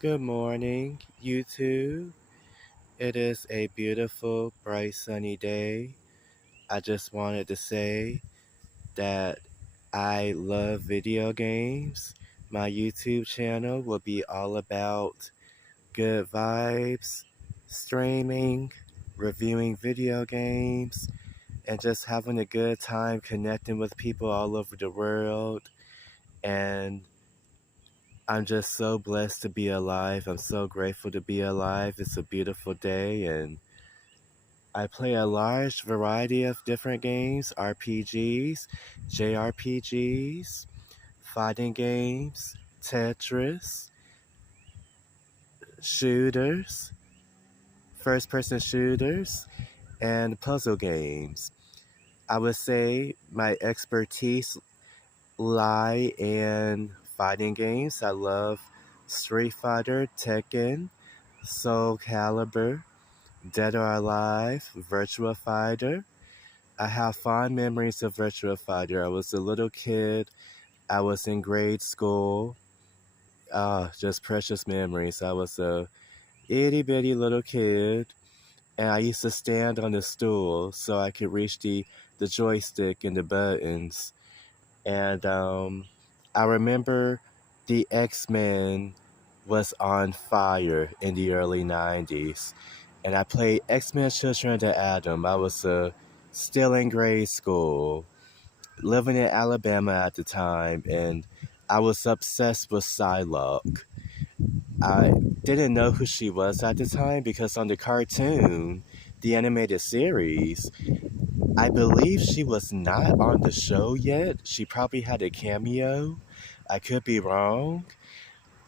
Good morning, YouTube. It is a beautiful, bright, sunny day. I just wanted to say that I love video games. My YouTube channel will be all about good vibes, streaming, reviewing video games, and just having a good time connecting with people all over the world. And I'm just so blessed to be alive. I'm so grateful to be alive. It's a beautiful day, and I play a large variety of different games: RPGs, JRPGs, fighting games, Tetris, shooters, first person shooters, and puzzle games. I would say my expertise lie in fighting games. I love Street Fighter, Tekken, Soul Calibur, Dead or Alive, Virtua Fighter. I have fond memories of Virtua Fighter. I was a little kid. I was in grade school. Ah, just precious memories. I was a itty bitty little kid, and I used to stand on the stool so I could reach the joystick and the buttons. And I remember the X-Men was on fire in the early 90s. And I played X-Men Children of the Atom. I was still in grade school, living in Alabama at the time, and I was obsessed with Psylocke. I didn't know who she was at the time because on the cartoon, the animated series, I believe she was not on the show yet. She probably had a cameo. I could be wrong.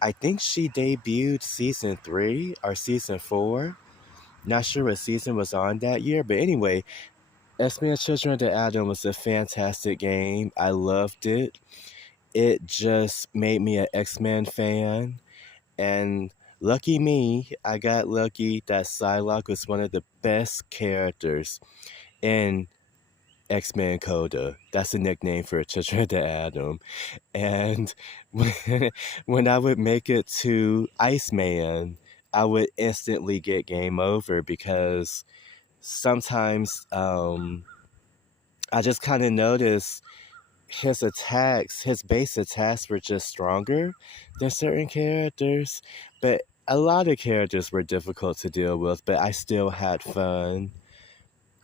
I think she debuted season 3 or season 4. Not sure what season was on that year, but anyway, X-Men Children of the Atom was a fantastic game. I loved it. It just made me an X-Men fan. And lucky me, I got lucky that Psylocke was one of the best characters in X-Men Coda. That's a nickname for Children of the Atom. And when I would make it to Iceman, I would instantly get game over because sometimes I just kind of noticed his attacks, his base attacks were just stronger than certain characters. But a lot of characters were difficult to deal with, but I still had fun.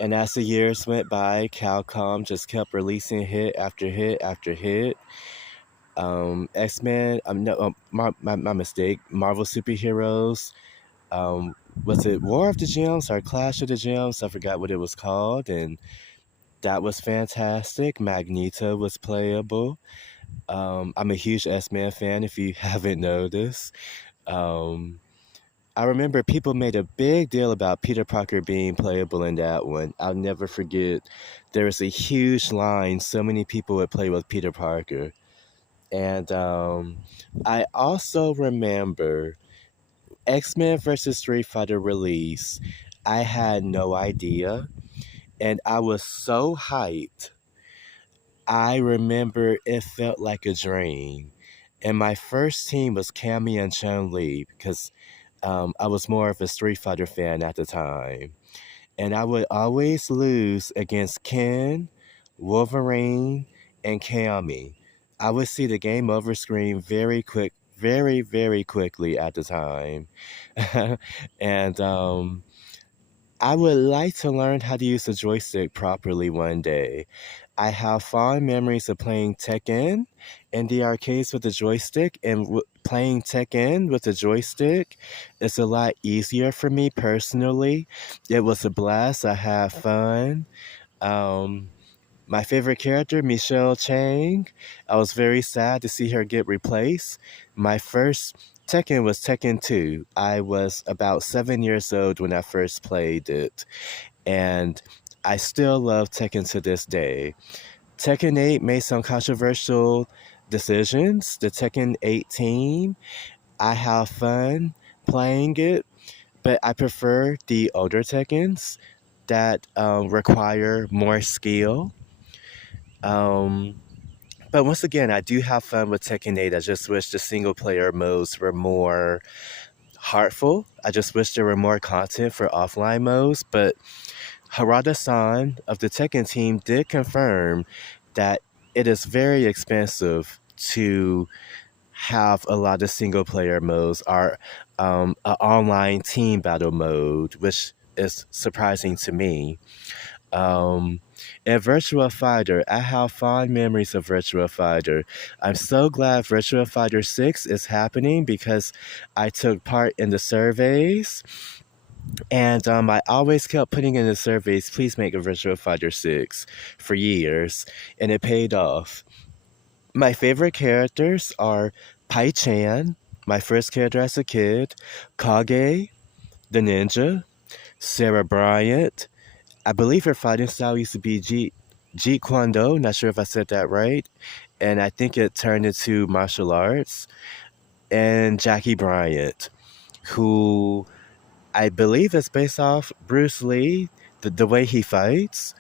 And as the years went by, Capcom just kept releasing hit after hit after hit. X-Men, no, my mistake. Marvel superheroes. Um, was it War of the Gems or Clash of the Gems? I forgot what it was called, and that was fantastic. Magneto was playable. I'm a huge X-Men fan. If you haven't noticed, um, I remember people made a big deal about Peter Parker being playable in that one. I'll never forget. There was a huge line. So many people would play with Peter Parker. And I also remember X-Men versus Street Fighter release. I had no idea. And I was so hyped. I remember it felt like a dream. And my first team was Cammy and Chun-Li because I was more of a Street Fighter fan at the time. And I would always lose against Ken, Wolverine, and Cammy. I would see the game over screen very, very quickly at the time. And I would like to learn how to use a joystick properly one day. I have fond memories of playing Tekken in the arcades with the joystick, and playing Tekken with the joystick is a lot easier for me personally. It was a blast. I had fun. Um, my favorite character, Michelle Chang. I was very sad to see her get replaced. My first Tekken was Tekken 2. I was about 7 years old when I first played it, and I still love Tekken to this day. Tekken 8 made some controversial decisions. The Tekken 8 team, I have fun playing it, but I prefer the older Tekkens that require more skill. Um, But once again, I do have fun with Tekken 8. I just wish the single player modes were more heartful. I just wish there were more content for offline modes. But Harada-san of the Tekken team did confirm that it is very expensive to have a lot of single player modes or an online team battle mode, which is surprising to me. Um, and Virtua Fighter, I have fond memories of Virtua Fighter. I'm so glad Virtua Fighter 6 is happening because I took part in the surveys and I always kept putting in the surveys, please make a Virtua Fighter 6 for years, and it paid off. My favorite characters are Pai Chan, my first character as a kid, Kage, the ninja, Sarah Bryant. I believe her fighting style used to be Jeet Kune Do, not sure if I said that right, and I think it turned into martial arts, and Jackie Bryant, who I believe is based off Bruce Lee, the way he fights.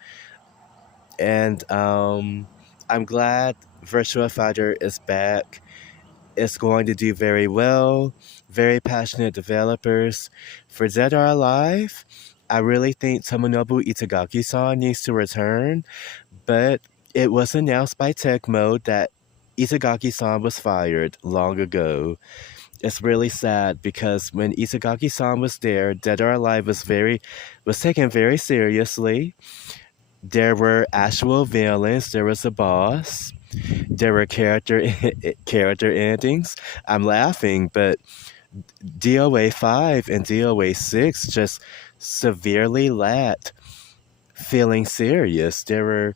And I'm glad Virtua Fighter is back. It's going to do very well. Very passionate developers. For Dead or Alive, I really think Tomonobu Itagaki-san needs to return, but it was announced by Tecmo that Itagaki-san was fired long ago. It's really sad because when Itagaki-san was there, Dead or Alive was taken very seriously. There were actual villains. There was a boss. There were character endings. I'm laughing, but DOA 5 and DOA 6 just severely lacked feeling serious. There were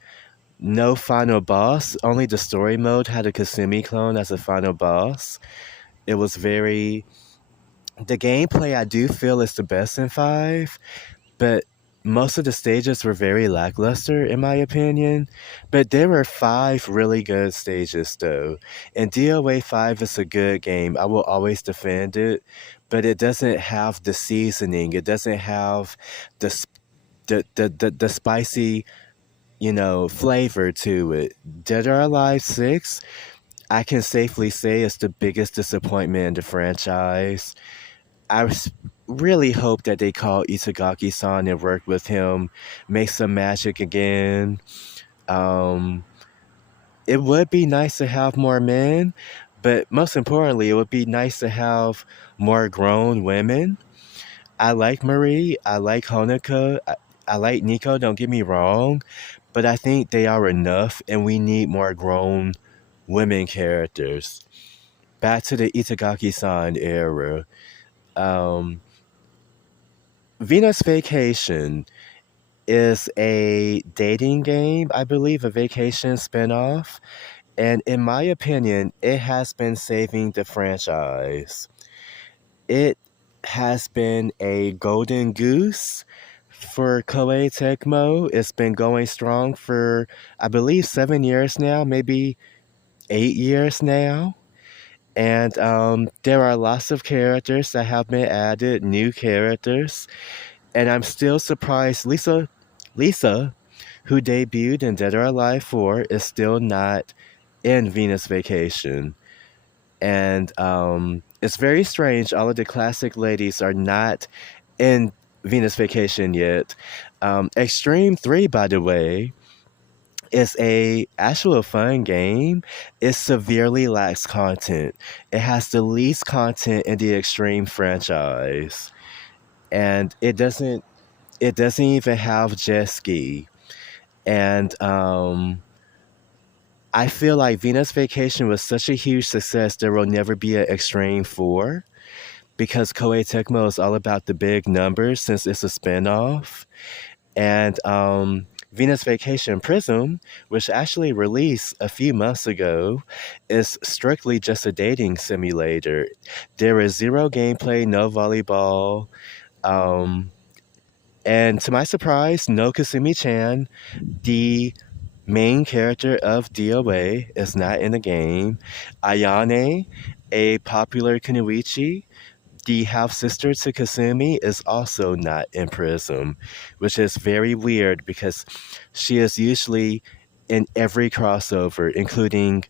no final boss. Only the story mode had a Kasumi clone as a final boss. It was very. The gameplay I do feel is the best in 5, but most of the stages were very lackluster in my opinion. But there were 5 really good stages though. And DOA 5 is a good game. I will always defend it, but it doesn't have the seasoning. It doesn't have the the spicy, flavor to it. Dead or Alive 6, I can safely say is the biggest disappointment in the franchise. Really hope that they call Itagaki-san and work with him, make some magic again. Um, it would be nice to have more men, but most importantly, it would be nice to have more grown women. I like Marie, I like Honoka, I like Nico, don't get me wrong, but I think they are enough and we need more grown women characters. Back to the Itagaki-san era. Um, Venus Vacation is a dating game, I believe, a vacation spinoff. And in my opinion, it has been saving the franchise. It has been a golden goose for Koei Tecmo. It's been going strong for, I believe, 7 years now, maybe 8 years now. And there are lots of characters that have been added, new characters. And I'm still surprised Lisa, who debuted in Dead or Alive 4, is still not in Venus Vacation. And it's very strange. All of the classic ladies are not in Venus Vacation yet. Extreme 3, by the way, is a actual fun game. It severely lacks content. It has the least content in the Extreme franchise. And it doesn't even have jet ski. And I feel like Venus Vacation was such a huge success, there will never be an Extreme 4 because Koei Tecmo is all about the big numbers since it's a spinoff. And Venus Vacation Prism, which actually released a few months ago, is strictly just a dating simulator. There is zero gameplay, no volleyball. Um, And to my surprise, no Kasumi-chan, the main character of DOA, is not in the game. Ayane, a popular kunoichi, the half-sister to Kasumi, is also not in Prism, which is very weird because she is usually in every crossover, including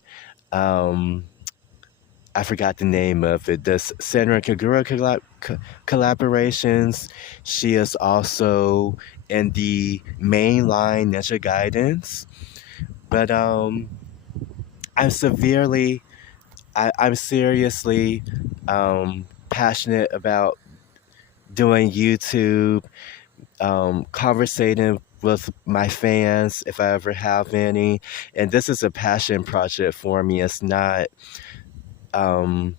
I forgot the name of it. The Senran Kagura collaborations. She is also in the mainline Ninja Guidance. But I'm severely, I'm seriously passionate about doing YouTube, conversating with my fans if I ever have any. And this is a passion project for me. Um,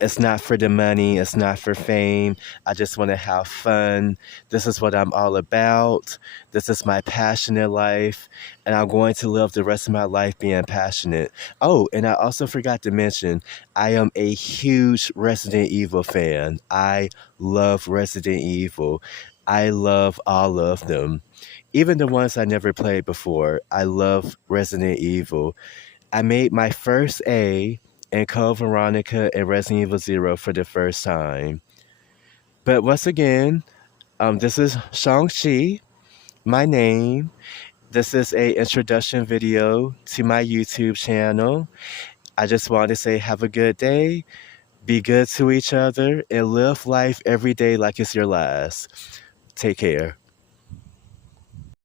it's not for the money, it's not for fame. I just want to have fun. This is what I'm all about. This is my passion in life, and I'm going to live the rest of my life being passionate. Oh, and I also forgot to mention, I am a huge Resident Evil fan. I love Resident Evil. I love all of them. Even the ones I never played before. I love Resident Evil. I made my first A in Code Veronica and Resident Evil Zero for the first time. But once again, this is Shang-Chi, my name. This is a introduction video to my YouTube channel. I just want to say have a good day, be good to each other, and live life every day like it's your last. Take care.